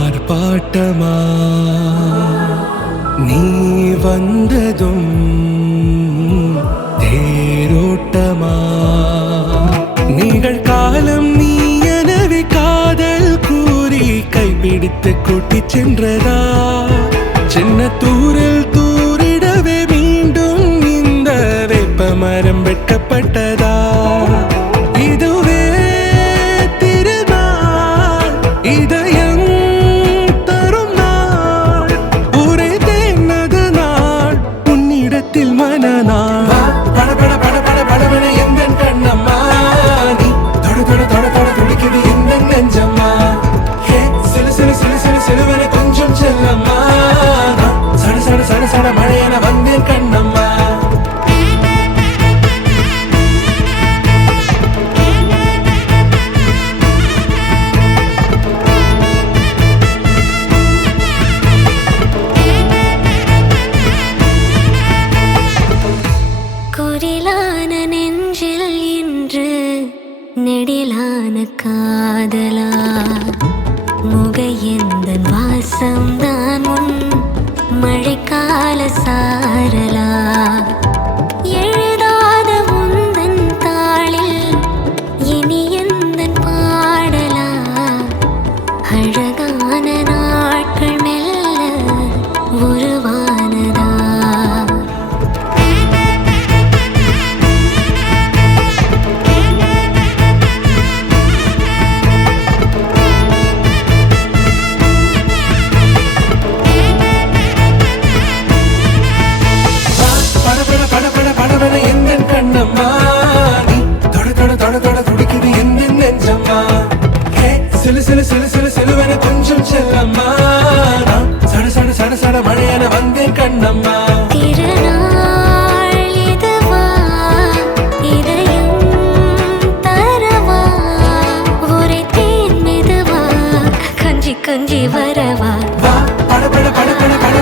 ஆர்ப்பாட்டமா நீ வந்ததும் தேரோட்டமா நிகழ்காலம் நீ எனவே காதல் கூறி கைப்பிடித்து கூட்டிச் சென்றதா சின்ன தூரில் தூரிடவே மீண்டும் இந்த வேப்ப மரம் வெட்கப்பட்டதா இதுவே திருநாள் இதயம் தரும் நாள் ஒரே தேனது நாள் உன்னிடத்தில் மனநாள் படபட படபட படபட எந்தன் கண்ணம்மா நீ தொட தொட தொட தொட துடிக்குது எந்தன் நெஞ்சம்மா ஹே சிலு சிலு சிலு சிலு சிலுவென கொஞ்சம் செல்லம்மா சட சட சட சட மழையென வந்தேன் கண்ணம்மா குரிலான நெஞ்சில் இன்று நெடிலான காதலா முகையெந்தன் வாசம்தான் உன் மழைக்கால சாரலா எழுதாத உந்தன் தாளில் இனி எந்தன் பாடலா அழகான நாட்கள் மெல்ல உருவானதா கண்ணம்மா நீ தொட தொட தொட தொட துடிக்குது எந்த நெஞ்சம்மா ஹே சிலு சிலு சிலு சிலு சிலுவென கொஞ்சம் செல்லம்மா சட சட சட சட மழையென வந்தேன் கண்ணம்மா திருநாள் இதுவா இதயம் தரவா ஒரே தேன் மெதுவா கொஞ்சி கொஞ்சி வரவா பட பட பட பட பட